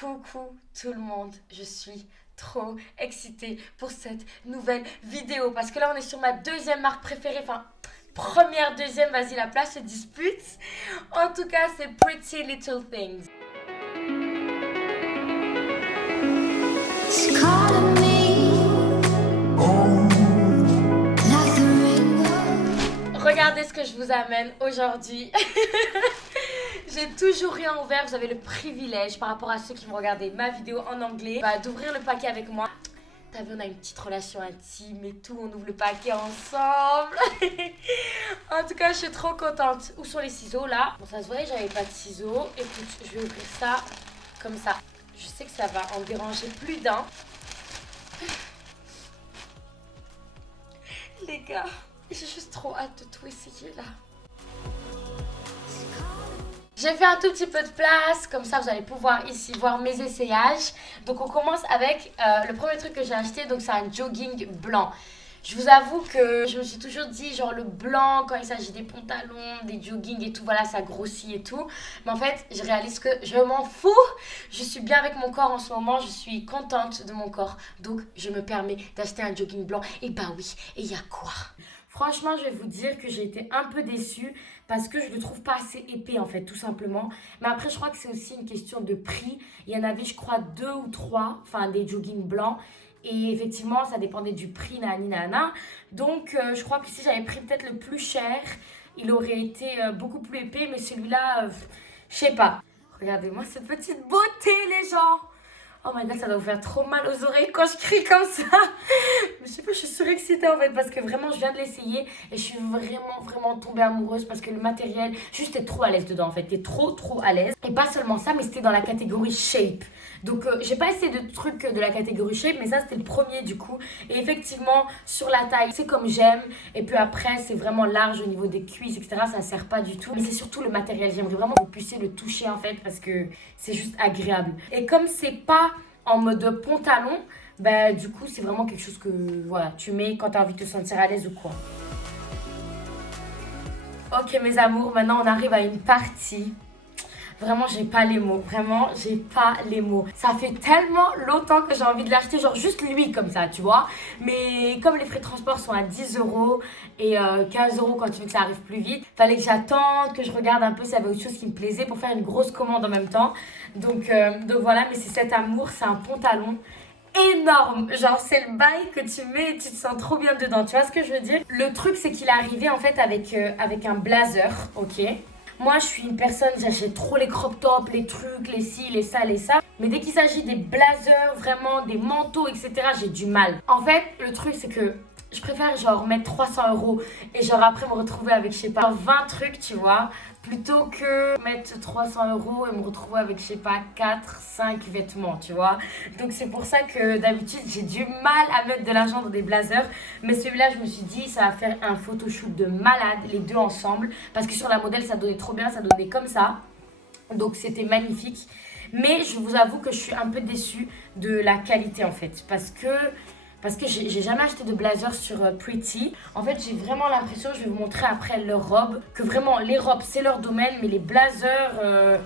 Coucou tout le monde, je suis trop excitée pour cette nouvelle vidéo parce que là on est sur ma deuxième marque préférée, enfin première, deuxième, vas-y la place se dispute. En tout cas c'est Pretty Little Things. Regardez ce que je vous amène aujourd'hui. J'ai toujours rien ouvert, vous avez le privilège par rapport à ceux qui vont regarder ma vidéo en anglais d'ouvrir le paquet avec moi. T'as vu, on a une petite relation intime et tout, on ouvre le paquet ensemble. En tout cas, je suis trop contente. Où sont les ciseaux là? Bon, ça se voyait, j'avais pas de ciseaux. Écoute, je vais ouvrir ça comme ça. Je sais que ça va en déranger plus d'un. Les gars, j'ai juste trop hâte de tout essayer là. J'ai fait un tout petit peu de place, comme ça vous allez pouvoir ici voir mes essayages. Donc on commence avec le premier truc que j'ai acheté, donc c'est un jogging blanc. Je vous avoue que je me suis toujours dit genre le blanc quand il s'agit des pantalons, des joggings et tout, voilà ça grossit et tout. Mais en fait je réalise que je m'en fous, je suis bien avec mon corps en ce moment, je suis contente de mon corps. Donc je me permets d'acheter un jogging blanc et bah oui, et il y a quoi? Franchement, je vais vous dire que j'ai été un peu déçue parce que je le trouve pas assez épais en fait, tout simplement. Mais après, je crois que c'est aussi une question de prix. Il y en avait, je crois, deux ou trois, enfin des joggings blancs. Et effectivement, ça dépendait du prix, nani nana. Donc, je crois que si j'avais pris peut-être le plus cher, il aurait été beaucoup plus épais. Mais celui-là, je sais pas. Regardez-moi cette petite beauté, les gens. Oh my god, ça doit vous faire trop mal aux oreilles quand je crie comme ça. Mais je sais pas, je suis surexcitée en fait parce que vraiment je viens de l'essayer et je suis vraiment tombée amoureuse parce que le matériel, juste t'es trop à l'aise dedans en fait, t'es trop à l'aise. Et pas seulement ça, mais c'était dans la catégorie shape. Donc j'ai pas essayé de trucs de la catégorie shape, mais ça c'était le premier du coup. Et effectivement, sur la taille, c'est comme j'aime. Et puis après, c'est vraiment large au niveau des cuisses, etc. Ça sert pas du tout. Mais c'est surtout le matériel. J'aimerais vraiment que vous puissiez le toucher en fait parce que c'est juste agréable. Et comme c'est pas en mode pantalon, bah du coup c'est vraiment quelque chose que voilà, tu mets quand tu as envie de te sentir à l'aise ou quoi. Ok mes amours, maintenant on arrive à une partie. Vraiment j'ai pas les mots, vraiment j'ai pas les mots. Ça fait tellement longtemps que j'ai envie de l'acheter, genre juste lui comme ça, tu vois. Mais comme les frais de transport sont à 10 € et 15 € quand tu veux que ça arrive plus vite, fallait que j'attende, que je regarde un peu s'il y avait autre chose qui me plaisait pour faire une grosse commande en même temps. Donc voilà, mais c'est cet amour, c'est un pantalon énorme, genre c'est le bail que tu mets et tu te sens trop bien dedans, tu vois ce que je veux dire? Le truc c'est qu'il est arrivé en fait avec un blazer, ok? Moi je suis une personne, j'achète trop les crop tops, les trucs, les ci, les ça, les ça. Mais dès qu'il s'agit des blazers, vraiment des manteaux, etc., j'ai du mal. En fait, le truc c'est que je préfère genre mettre 300 € et genre après me retrouver avec, je sais pas, 20 trucs, tu vois, plutôt que mettre 300 € et me retrouver avec, je sais pas, 4, 5 vêtements, tu vois. Donc c'est pour ça que d'habitude j'ai du mal à mettre de l'argent dans des blazers. Mais celui-là, je me suis dit, ça va faire un photoshoot de malade, les deux ensemble. Parce que sur la modèle, ça donnait trop bien, ça donnait comme ça. Donc c'était magnifique. Mais je vous avoue que je suis un peu déçue de la qualité en fait. Parce que j'ai jamais acheté de blazer sur Pretty. En fait, j'ai vraiment l'impression, je vais vous montrer après leurs robes, que vraiment les robes c'est leur domaine, mais les blazers,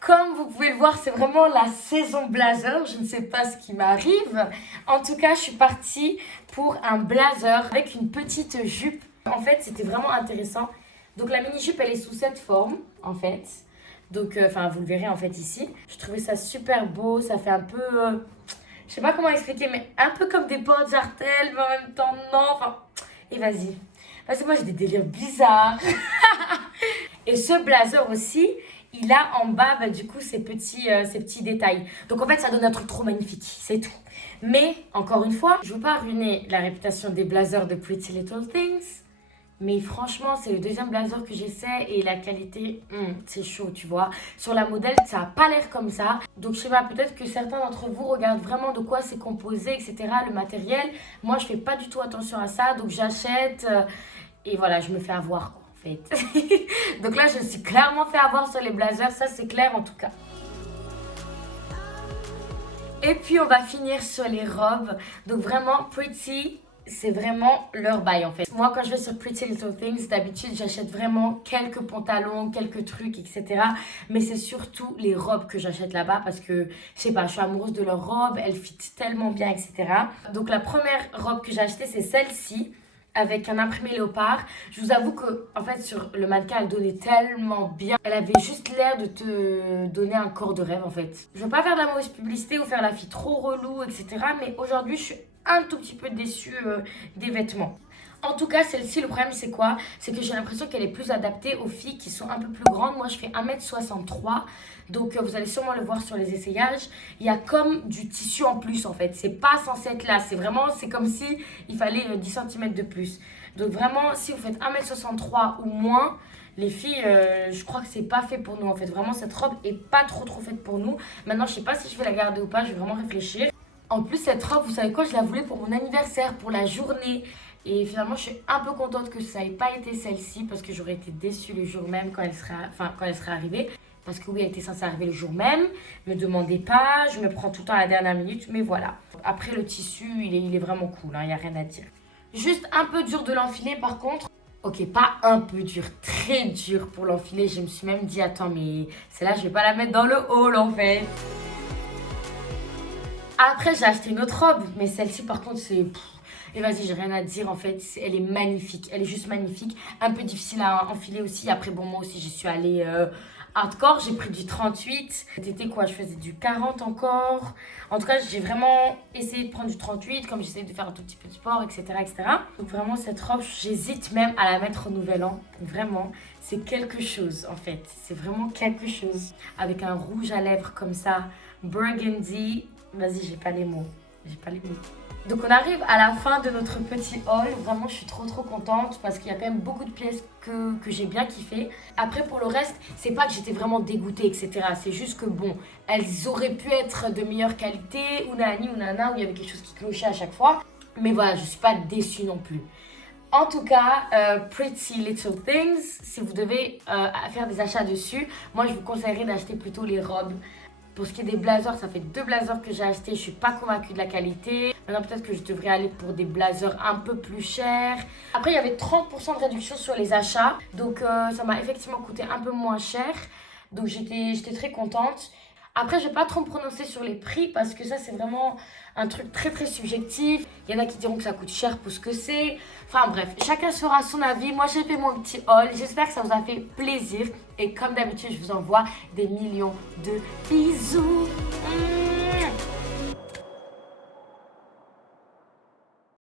comme vous pouvez le voir, c'est vraiment la saison blazer. Je ne sais pas ce qui m'arrive. En tout cas, je suis partie pour un blazer avec une petite jupe. En fait, c'était vraiment intéressant. Donc la mini-jupe, elle est sous cette forme, en fait. Donc, enfin, vous le verrez en fait ici. Je trouvais ça super beau. Ça fait un peu, je sais pas comment expliquer, mais un peu comme des porte-jartelles, mais en même temps non. Enfin, et vas-y. Parce que moi, j'ai des délires bizarres. Et ce blazer aussi, il a en bas, bah, du coup, ces petits détails. Donc, en fait, ça donne un truc trop magnifique. C'est tout. Mais, encore une fois, je ne veux pas ruiner la réputation des blazers de Pretty Little Things. Mais franchement, c'est le deuxième blazer que j'essaie et la qualité, c'est chaud, tu vois. Sur la modèle, ça n'a pas l'air comme ça. Donc, je sais pas, peut-être que certains d'entre vous regardent vraiment de quoi c'est composé, etc. Le matériel. Moi, je fais pas du tout attention à ça. Donc, j'achète et voilà, je me fais avoir, quoi, en fait. Donc là, je me suis clairement fait avoir sur les blazers. Ça, c'est clair, en tout cas. Et puis, on va finir sur les robes. Donc, vraiment, Pretty c'est vraiment leur bail en fait. Moi quand je vais sur Pretty Little Things, d'habitude j'achète vraiment quelques pantalons, quelques trucs, etc. Mais c'est surtout les robes que j'achète là-bas parce que, je sais pas, je suis amoureuse de leurs robes, elles fit tellement bien, etc. Donc la première robe que j'ai achetée, c'est celle-ci avec un imprimé léopard. Je vous avoue que en fait sur le mannequin elle donnait tellement bien. Elle avait juste l'air de te donner un corps de rêve en fait. Je veux pas faire de la mauvaise publicité ou faire la fille trop relou, etc. Mais aujourd'hui je suis un tout petit peu déçue des vêtements. En tout cas, celle-ci, le problème, c'est quoi? C'est que j'ai l'impression qu'elle est plus adaptée aux filles qui sont un peu plus grandes. Moi, je fais 1m63. Donc, vous allez sûrement le voir sur les essayages. Il y a comme du tissu en plus, en fait. C'est pas censé être là. C'est vraiment, c'est comme si il fallait 10 cm de plus. Donc, vraiment, si vous faites 1m63 ou moins, les filles, je crois que c'est pas fait pour nous, en fait. Vraiment, cette robe est pas trop faite pour nous. Maintenant, je sais pas si je vais la garder ou pas. Je vais vraiment réfléchir. En plus, cette robe, vous savez quoi? Je la voulais pour mon anniversaire, pour la journée. Et finalement, je suis un peu contente que ça n'ait pas été celle-ci parce que j'aurais été déçue le jour même quand elle sera arrivée. Parce que oui, elle était censée arriver le jour même. Ne me demandez pas, je me prends tout le temps à la dernière minute, mais voilà. Après, le tissu, il est vraiment cool, il n'y a rien à dire. Juste un peu dur de l'enfiler par contre. Ok, pas un peu dur, très dur pour l'enfiler. Je me suis même dit, attends, mais celle-là, je vais pas la mettre dans le haul en fait. Après, j'ai acheté une autre robe, mais celle-ci par contre, c'est... Et vas-y, j'ai rien à dire en fait, elle est magnifique, elle est juste magnifique. Un peu difficile à enfiler aussi. Après, bon, moi aussi, j'y suis allée hardcore. J'ai pris du 38. C'était quoi? Je faisais du 40 encore. En tout cas, j'ai vraiment essayé de prendre du 38, comme j'essayais de faire un tout petit peu de sport, etc., etc. Donc vraiment, cette robe, j'hésite même à la mettre au nouvel an. Vraiment, c'est quelque chose en fait. C'est vraiment quelque chose. Avec un rouge à lèvres comme ça, burgundy. Vas-y, j'ai pas les mots. J'ai pas les mots. Donc on arrive à la fin de notre petit haul. Vraiment, je suis trop contente parce qu'il y a quand même beaucoup de pièces que j'ai bien kiffé. Après, pour le reste, c'est pas que j'étais vraiment dégoûtée, etc. C'est juste que bon, elles auraient pu être de meilleure qualité ou nani ou nana, où il y avait quelque chose qui clochait à chaque fois. Mais voilà, je suis pas déçue non plus. En tout cas, Pretty Little Things, si vous devez faire des achats dessus, moi je vous conseillerais d'acheter plutôt les robes. Pour ce qui est des blazers, ça fait 2 blazers que j'ai achetés. Je suis pas convaincue de la qualité. Maintenant, peut-être que je devrais aller pour des blazers un peu plus chers. Après, il y avait 30% de réduction sur les achats. Donc, ça m'a effectivement coûté un peu moins cher. Donc, j'étais très contente. Après, je vais pas trop me prononcer sur les prix parce que ça, c'est vraiment un truc très subjectif. Il y en a qui diront que ça coûte cher pour ce que c'est. Enfin bref, chacun se fera son avis. Moi, j'ai fait mon petit haul. J'espère que ça vous a fait plaisir. Et comme d'habitude, je vous envoie des millions de bisous.